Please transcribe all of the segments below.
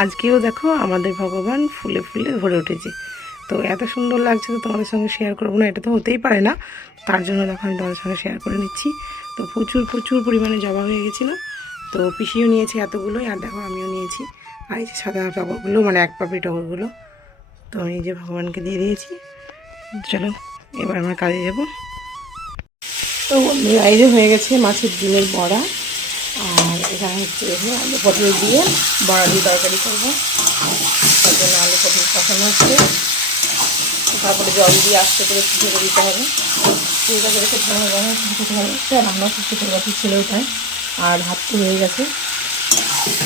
আজকেও দেখো আমাদের ভগবান ফুলে ফুলে ভরে উঠেছে। তো এত সুন্দর লাগছে তো তোমাদের সঙ্গে শেয়ার করব না, এটা তো হতেই পারে না। তার জন্য দেখো আমি তোমাদের সঙ্গে শেয়ার করে নিচ্ছি। তো প্রচুর প্রচুর পরিমাণে জবা হয়ে গেছিল। তো পিসিও নিয়েছে এতগুলোই, আর দেখো আমিও নিয়েছি। আর এই যে সাদা টগরগুলো মানে এক পাপড়ি টগরগুলো। তো এই যে ভগবানকে দিয়ে দিয়েছি। চলো, এবার আমরা কাজে যাব। তো বন্ধুরা, এই যে হয়ে গেছে মাছের ডিমের বড়া। আর এখানে হচ্ছে আলু পটল দিয়ে বড়া দিয়ে তরকারি করব। তার জন্য আলু পটল কষানো হচ্ছে। তারপরে জল দিয়ে আস্তে করে ঢেকে দিতে হবে। চিন্তা করে খুব ভালো ভালো খেতে হবে রান্না করতে চলে গেছে ছেলে ওঠায় আর ভাত তো হয়ে গেছে।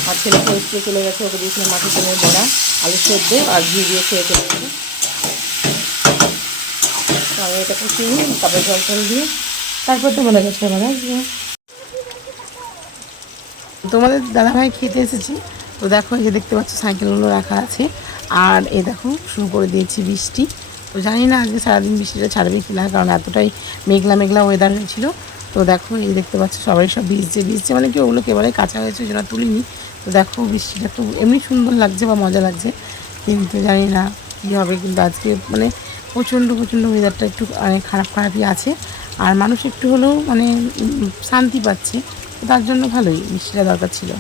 আর ছেলে পরিষ্কার চলে গেছে, ওকে দিয়েছিলাম মাছের ডিমের বড়া, আলু সেদ্ধ আর ঘি দিয়ে খেয়ে চলে গেছে। আমি এটা কষিয়ে তারপরে জল টল দিয়ে, তারপর তো মনে করছে আমার তোমাদের দাদাভাই খেতে এসেছি। তো দেখো, এই যে দেখতে পাচ্ছ, সাইকেলগুলো রাখা আছে। আর এই দেখো, শুরু করে দিয়েছি বৃষ্টি। তো জানি না আজকে সারাদিন বৃষ্টিটা ছাড়বে কি না কারণ এতটাই মেঘলা মেঘলা ওয়েদার হয়েছিল। তো দেখো, এই দেখতে পাচ্ছ, সবাই সব ভিজছে ভিজছে। মানে কি ওগুলো কেবলই কাঁচা হয়েছে, ওই জন্য তুলিনি। তো দেখো, বৃষ্টিটা তো এমনি সুন্দর লাগছে বা মজা লাগছে। কিন্তু জানি না কী হবে, কিন্তু আজকে মানে প্রচণ্ড প্রচণ্ড ওয়েদারটা একটু মানে খারাপ, খারাপই আছে। আর মানুষ একটু হলেও মানে শান্তি পাচ্ছে। তার জন্য ভালোই বৃষ্টিটা দরকার ছিল।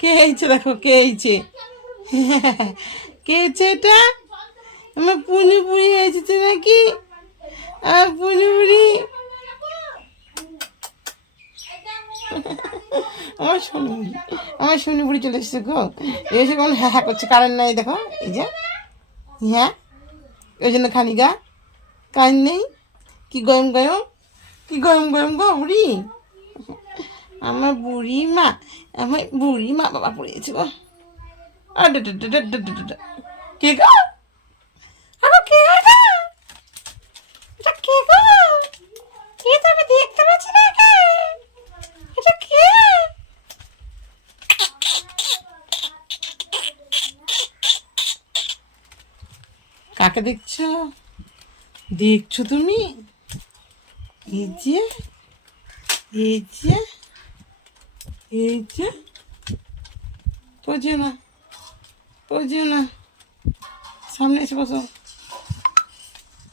কে এইছে দেখো, কে এইছে? কে এইছে এটা? আমার পুনি পুরি এসেছে নাকি? আর পুনি পুরি। আমার শুনি আমার শুনি বুড়ি চলে এসেছে গো। এসে কেমন হ্যাঁ হ্যাঁ করছে, কারেন্ট নাই দেখো, এই যে। হ্যাঁ ওই জন্য খালি গা। কারেন্ট নেই। কি গরম গরম, কি গরম গরম গো বুড়ি আমার বুড়ি মা আমার বুড়ি মা বাবা পড়েছে গো। কে গো? কে কে? কাকে দেখছ? দেখছ তুমি? এই যে এই যে। এই যে বোঝো না বোঝো না। সামনে এসে বসো।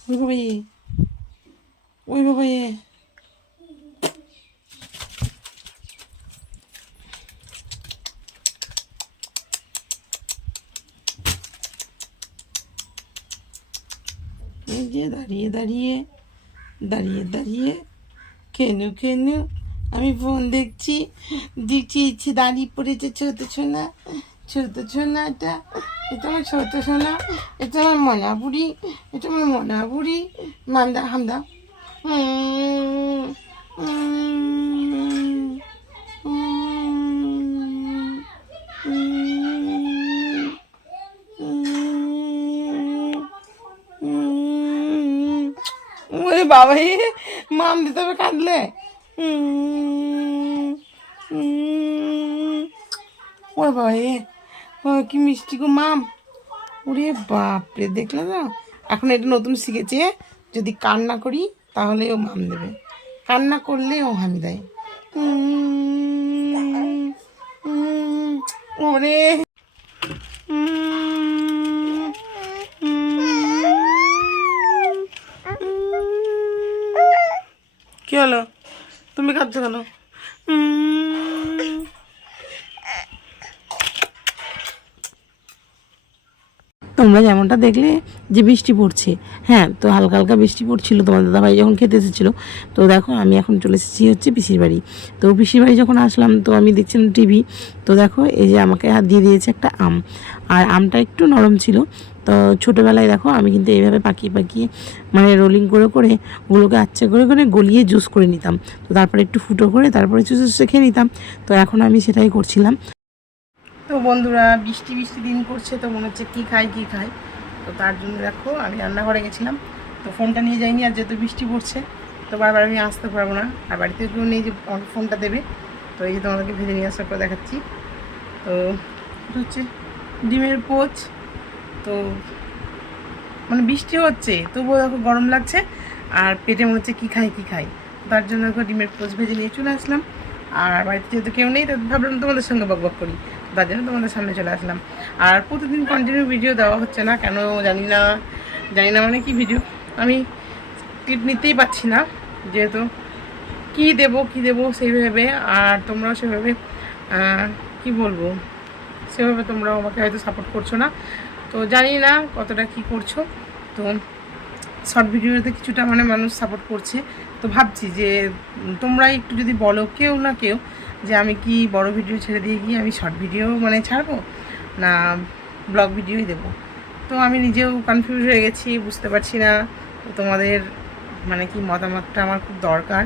ওই বাবা ইয়ে ওই বাবা ইয়ে দাঁড়িয়ে দাঁড়িয়ে দাঁড়িয়ে দাঁড়িয়ে কেনু কেনু আমি ফোন দেখছি দেখছি, ইচ্ছে দাঁড়িয়ে পড়েছে ছোট ছোনা ছোট ছোনাটা এটা এটা আমার ছোট সোনা, এটা আমার মনা বুড়ি এটা আমার মনা বুড়ি মান্দা, হামদা। ওরে বাবা মাম দিতে হবে কাঁদলে। ওরে বাবা এ কি মিষ্টি গো মাম। ওরে বাপরে, দেখলে না? এখন এটা নতুন শিখেছে, যদি কান্না করি তাহলে ও মাম দেবে। কান্না করলে ও হামি দেয়। ওরে। তুমি কাঁদছো কেন তোমরা যেমনটা দেখলে যে বৃষ্টি পড়ছে। হ্যাঁ তো হালকা হালকা বৃষ্টি পড়ছিল, তোমার দাদাভাই যখন খেতে এসেছিল, তো দেখো আমি এখন চলে এসেছি হচ্ছে পিসির বাড়ি। তো পিসির বাড়ি যখন আসলাম, তো আমি দেখছিলাম টিভি, তো দেখো এই যে আমাকে হাত দিয়ে দিয়েছে একটা আম। আর আমটা একটু নরম ছিল, তো ছোটোবেলায় দেখো আমি কিন্তু এইভাবে পাকিয়ে পাকিয়ে মানে রোলিং করে করে ওগুলোকে আচ্ছা করে করে গলিয়ে জুস করে নিতাম। তো তারপরে একটু ফুটো করে তারপরে জুস খেয়ে নিতাম। তো এখন আমি সেটাই করছিলাম। তো বন্ধুরা, বৃষ্টি বৃষ্টি দিন করছে তো মনে হচ্ছে কী খাই কী খাই। তো তার জন্য দেখো, আমি রান্নাঘরে গেছিলাম। তো ফোনটা নিয়ে যাইনি, আর যেহেতু বৃষ্টি পড়ছে, তো বারবার আমি আসতে পারব না। আর বাড়িতে কেউ নেই যে আমাকে ফোনটা দেবে, তো এই যে তোমাদেরকে ভেজে নিয়ে আসার পর দেখাচ্ছি। তো হচ্ছে ডিমের পোচ। তো মানে বৃষ্টি হচ্ছে, তবুও দেখো গরম লাগছে, আর পেটে মনে হচ্ছে কী খাই কী খাই। তার জন্য দেখো ডিমের পোচ ভেজে নিয়ে চলে আসলাম। আর বাড়িতে যেহেতু কেউ নেই, তো ভাবলাম তোমাদের সঙ্গে বক বক করি। তার জন্য তোমাদের সামনে চলে আসলাম। আর প্রতিদিন কন্টিনিউ ভিডিও দেওয়া হচ্ছে না কেন জানি না জানি না মানে কি ভিডিও আমি ক্লিপ নিতেই পারছি না যেহেতু কি দেব কি দেব সেইভাবে আর তোমরাও সেভাবে কি বলব? সেভাবে তোমরাও আমাকে হয়তো সাপোর্ট করছ না। তো জানি না কতটা কি করছ। তো শর্ট ভিডিওতে কিছুটা মানে মানুষ সাপোর্ট করছে। তো ভাবছি যে উম, তোমরাই একটু যদি বলো কেউ না কেউ যে আমি কি বড় ভিডিও ছেড়ে দিয়ে গিয়ে আমি শর্ট ভিডিও মানে ছাড়বো? না ব্লগ ভিডিওই দেবো। তো আমি নিজেও কনফিউজ হয়ে গেছি, বুঝতে পারছি না। তো তোমাদের মানে কি মতামতটা আমার খুব দরকার।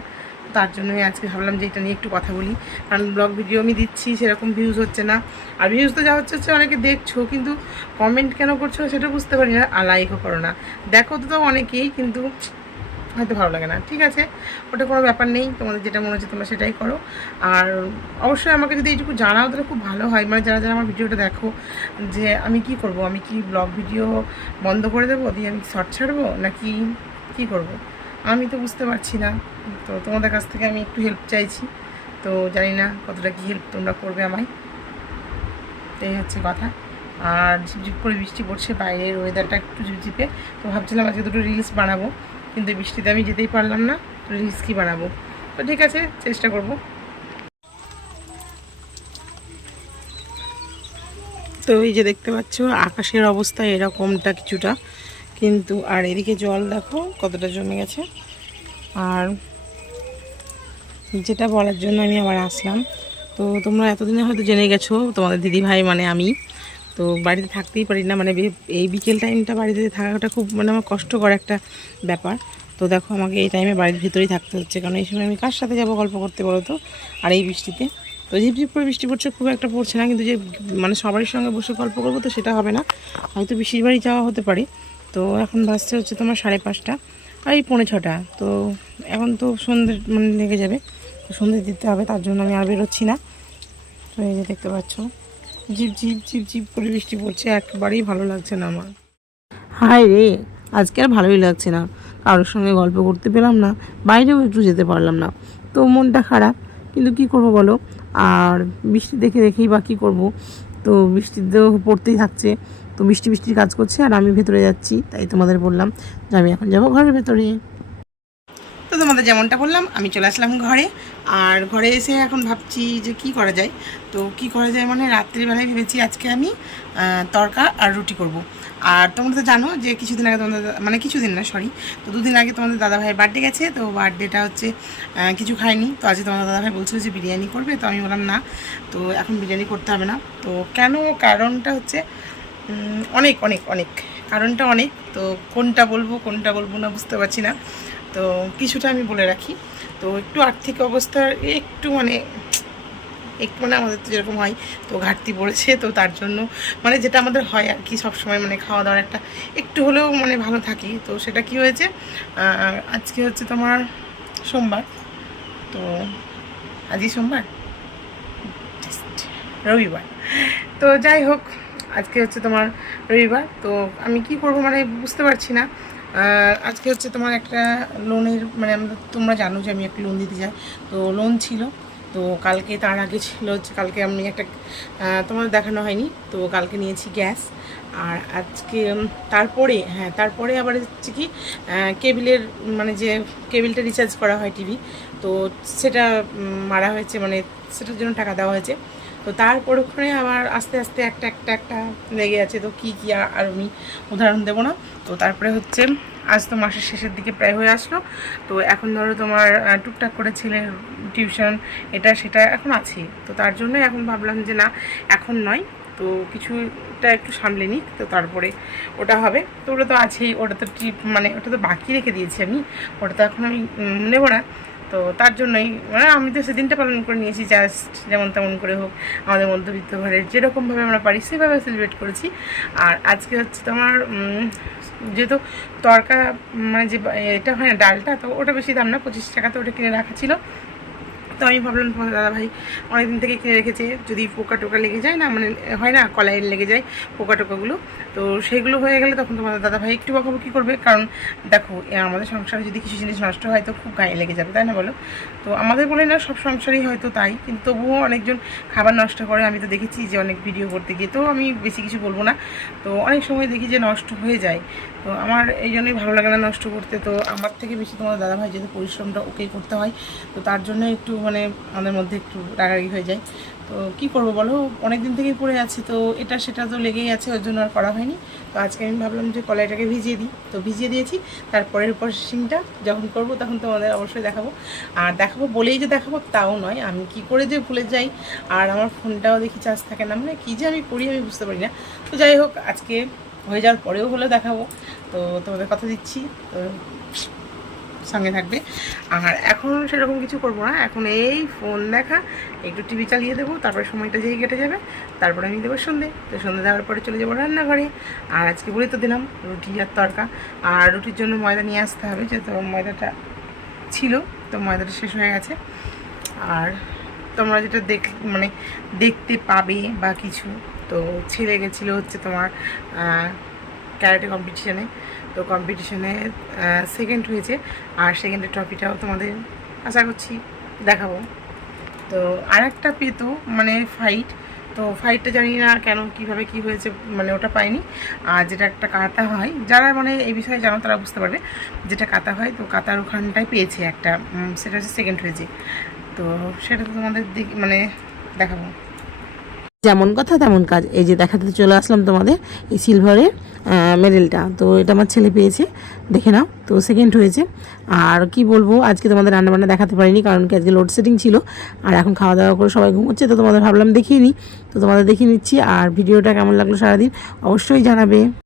তার জন্যই আজকে ভাবলাম যে এটা নিয়ে একটু কথা বলি। কারণ ব্লগ ভিডিও আমি দিচ্ছি, সেরকম ভিউজ হচ্ছে না। আর ভিউজ তো যা হচ্ছে হচ্ছে অনেকে দেখছ, কিন্তু কমেন্ট কেন করছ সেটা বুঝতে পারি না। আর লাইকও করো না। দেখো তো তো অনেকেই, কিন্তু হয়তো ভালো লাগে না। ঠিক আছে? ওটা কোনো ব্যাপার নেই। তোমাদের যেটা মনে হচ্ছে তোমরা সেটাই করো। আর অবশ্যই আমাকে যদি এইটুকু জানাও, তাহলে খুব ভালো হয়। মানে যারা যারা আমার ভিডিওটা দেখো, যে আমি কি করব? আমি কি ব্লগ ভিডিও বন্ধ করে দেবো? দিয়ে আমি শর্ট ছাড়বো? নাকি কি করব? আমি তো বুঝতে পারছি না। তো তোমাদের কাছ থেকে আমি একটু হেল্প চাইছি। তো জানি না কতটা কি হেল্প তোমরা করবে আমায়। এই হচ্ছে কথা। আর ঝিপঝিপ করে বৃষ্টি পড়ছে, বাইরের ওয়েদারটা একটু ঝিপঝিপে। তো ভাবছিলাম আজকে দুটো রিলস বানাবো। কিন্তু বৃষ্টিতে আমি যেতেই পারলাম না রিলস কি বানাবো। তো ঠিক আছে, চেষ্টা করব। তো এই যে দেখতে পাচ্ছ, আকাশের অবস্থা এরকমটা কিছুটা, কিন্তু আর এদিকে জল দেখো কতটা জমে গেছে। আর যেটা বলার জন্য আমি আবার আসলাম। তো তোমরা এতদিনে হয়তো জেনে গেছো, তোমাদের দিদি ভাই মানে আমি। তো বাড়িতে থাকতেই পারি না। মানে এই বিকেল টাইমটা বাড়িতে থাকাটা খুব মানে আমার কষ্টকর একটা ব্যাপার। তো দেখো আমাকে এই টাইমে বাড়ির ভিতরেই থাকতে হচ্ছে। কারণ এই সময় আমি কার সাথে যাব গল্প করতে বলো তো? আর এই বৃষ্টিতে। তো ঝিপঝিপ করে বৃষ্টি পড়ছে, খুব একটা পড়ছে না। কিন্তু যে মানে সবারই সঙ্গে বসে গল্প করব তো সেটা হবে না। হয়তো পিসির বাড়ি যাওয়া হতে পারে। তো এখন বাজছে হচ্ছে তোমার সাড়ে পাঁচটা। আর এই পৌনে ছটা। তো এখন তো সন্ধ্যে মানে লেগে যাবে। তো সন্ধ্যে দিতে হবে, তার জন্য আমি আর বেরোচ্ছি না। তো এই যে দেখতে পাচ্ছ। ঝিপ ঝিপ ঝিপ ঝিপ করে বৃষ্টি পড়ছে, একেবারেই ভালো লাগছে না আমার। হায় রে, আজকে আর ভালোই লাগছে না। কারোর সঙ্গে গল্প করতে পেলাম না, বাইরেও একটু যেতে পারলাম না। তো মনটা খারাপ, কিন্তু কি করব বলো? আর বৃষ্টি দেখে দেখেই বা কী করব? তো বৃষ্টিতেও পড়তেই থাকছে, তো বৃষ্টি বৃষ্টির কাজ করছে, আর আমি ভেতরে যাচ্ছি, তাই তোমাদের বললাম যে আমি এখন যাব ঘরের ভেতরে। তো তোমাদের যেমনটা বললাম, আমি চলে আসলাম ঘরে। আর ঘরে এসে এখন ভাবছি যে কি করা যায়। তো কি করা যায় মানে রাত্রিবেলায় ভেবেছি আজকে আমি তড়কা আর রুটি করব। আর তোমরা তো জানো যে কিছুদিন আগে তোমাদের মানে কিছুদিন না সরি তো দুদিন আগে তোমাদের দাদা ভাইয়ের বার্থডে গেছে, তো বার্থডেটা হচ্ছে কিছু খাইনি তো আজকে তোমাদের দাদা ভাই বলছিল যে বিরিয়ানি করবে, তো আমি বললাম না। তো এখন বিরিয়ানি করতে হবে না। তো কেন? কারণটা হচ্ছে অনেক অনেক অনেক। কারণটা অনেক। তো কোনটা বলব কোনটা বলব না বুঝতে পারছি না। তো কিছুটা আমি বলে রাখি। তো একটু আর্থিক অবস্থার একটু মানে একটু মানে আমাদের তো যেরকম হয়, তো ঘাটতি পড়েছে, তো তার জন্য মানে যেটা আমাদের হয় আর কি সবসময় মানে খাওয়া দাওয়ার একটা একটু হলেও মানে ভালো থাকি। তো সেটা কি হয়েছে? আজকে হচ্ছে তোমার সোমবার। তো আজই সোমবার? রবিবার। তো যাই হোক, আজকে হচ্ছে তোমার রবিবার। তো আমি কি করব মানে বুঝতে পারছি না। আর আজকে হচ্ছে তোমার একটা লোনের মানে আমরা তোমরা জানো যে আমি একটা লোন দিতে যাই তো লোন ছিল, তো কালকে তার আগে ছিল হচ্ছে কালকে আমি একটা তোমার দেখানো হয়নি, তো কালকে নিয়েছি গ্যাস। আর আজকে তারপরে হ্যাঁ তারপরে আবার হচ্ছে কি কেবিলের মানে যে কেবিলটা রিচার্জ করা হয় টিভি তো সেটা মারা হয়েছে মানে সেটার জন্য টাকা দেওয়া হয়েছে। তো তার পরক্ষণে আবার আস্তে আস্তে একটা একটা একটা লেগে আছে। তো কী কী আর আমি উদাহরণ দেবো না। তো তারপরে হচ্ছে, আজ তো মাসের শেষের দিকে প্রায় হয়ে আসলো। তো এখন ধরো তোমার টুকটাক করে ছেলের টিউশন, এটা, সেটা এখন আছে। তো তার জন্য এখন ভাবলাম যে না, এখন নয়। তো কিছুটা একটু সামলে নিই তো তারপরে ওটা হবে। তো ওটা তো আছেই। ওটা তো মানে ওটা তো বাকি রেখে দিয়েছি আমি। ওটা তো এখন আমি নেব না। তো তার জন্যই মানে আমি তো সেদিনটা পালন করে নিয়েছি জাস্ট যেমন তেমন করে হোক, আমাদের মধ্যবিত্ত ঘরের যেরকমভাবে আমরা পারি, সেভাবে সেলিব্রেট করেছি। আর আজকে হচ্ছে তোমার যেহেতু তরকা মানে যে, এটা হয় না, ডালটা, তো ওটা বেশি দাম না, পঁচিশ টাকা তো ওটা কিনে রাখা ছিল। তো আমি ভাবলাম তোমাদের দাদা ভাই, অনেকদিন থেকে কিনে রেখেছে। যদি পোকা টোকা লেগে যায় না মানে হয় না, কলাই লেগে যায় পোকা টোকাগুলো, তো সেগুলো হয়ে গেলে তখন তোমাদের দাদা ভাই একটু বকাবকি করবে। কারণ দেখো আমাদের সংসারে যদি কিছু জিনিস নষ্ট হয়, তো খুব গায়ে লেগে যাবে, তাই না বলো? তো আমাদের বলে না, সব সংসারই হয়তো তাই, কিন্তু তবুও অনেকজন খাবার নষ্ট করে। আমি তো দেখেছি যে অনেক ভিডিও করতে গিয়ে, তো আমি বেশি কিছু বলব না। তো অনেক সময় দেখি যে নষ্ট হয়ে যায়। তো আমার এই জন্যই ভালো লাগে না নষ্ট করতে। তো আমার থেকে বেশি তোমার দাদাভাই যেহেতু পরিশ্রমটা ওকেই করতে হয়, তো তার জন্য একটু মানে আমাদের মধ্যে একটু রাগারাগি হয়ে যায়। তো কি করব বলো? অনেক দিন থেকেই পড়ে আছে, তো এটা সেটা তো লেগেই আছে, ওর জন্য আর করা হয়নি। তো আজকে আমি ভাবলাম যে কলাইটাকে ভিজিয়ে দিই। তো ভিজিয়ে দিয়েছি তারপরের প্রসেসিংটা যখন করব তখন তোমাদের অবশ্যই দেখাবো। আর দেখাবো বলেই যে দেখাবো তাও নয়, আমি কি করে যে ভুলে যাই। আর আমার ফোনটাও দেখি চার্জ থাকে না মানে কী যে আমি করি আমি বুঝতে পারি না। তো যাই হোক, আজকে হয়ে যাওয়ার পরেও হলে দেখাবো। তো তোমাদের কথা দিচ্ছি, তো সঙ্গে থাকবে। আর এখন সেরকম কিছু করব না, এখন এই ফোন দেখা, একটু টিভি চালিয়ে দেবো, তারপরে সময়টা যেই কেটে যাবে, তারপরে আমি দেবো সন্ধে। তো সন্ধে দেওয়ার পরে চলে যাব রান্নাঘরে। আর আজকে বলে তো দিলাম, রুটি আর তরকা। আর রুটির জন্য ময়দা নিয়ে আসতে হবে, যেহেতু ময়দাটা ছিল, তো ময়দাটা শেষ হয়ে গেছে। আর তোমরা যেটা দেখ মানে দেখতে পাবে বা কিছু তো ছেড়ে গেছিল হচ্ছে তোমার ক্যারাটে কম্পিটিশানে তো কম্পিটিশানে সেকেন্ড হয়েছে। আর সেকেন্ডের ট্রফিটাও তোমাদের আশা করছি দেখাবো। তো আর একটা পেতো মানে ফাইট তো ফাইটটা জানি না কেন, কীভাবে কি হয়েছে মানে ওটা পাইনি। আর যেটা একটা কাতা হয়, যারা মানে এই বিষয়ে জানো তারা বুঝতে পারবে। যেটা কাতা হয়, তো কাতার ওখানটায় পেয়েছে একটা সেটা হচ্ছে সেকেন্ড হয়েছে। তো সেটা তো তোমাদের দিক- মানে দেখাবো। যেমন কথা তেমন কাজ। এই যে দেখাতে চলে আসলাম তোমাদের এই সিলভারের মেডেলটা তো এটা আমার ছেলে পেয়েছে, দেখে নাও। তো সেকেন্ড হয়েছে। আর কি বলব, আজকে তোমাদের রান্নাবান্না দেখাতে পারিনি কারণ কি আজকে লোডশেডিং ছিল। আর এখন খাওয়া দাওয়া করে সবাই ঘুমোচ্ছে, তো তোমাদের ভাবলাম দেখিয়ে নিই। তো তোমাদের দেখিয়ে নিচ্ছি। আর ভিডিওটা কেমন লাগল সারাদিন অবশ্যই জানাবে।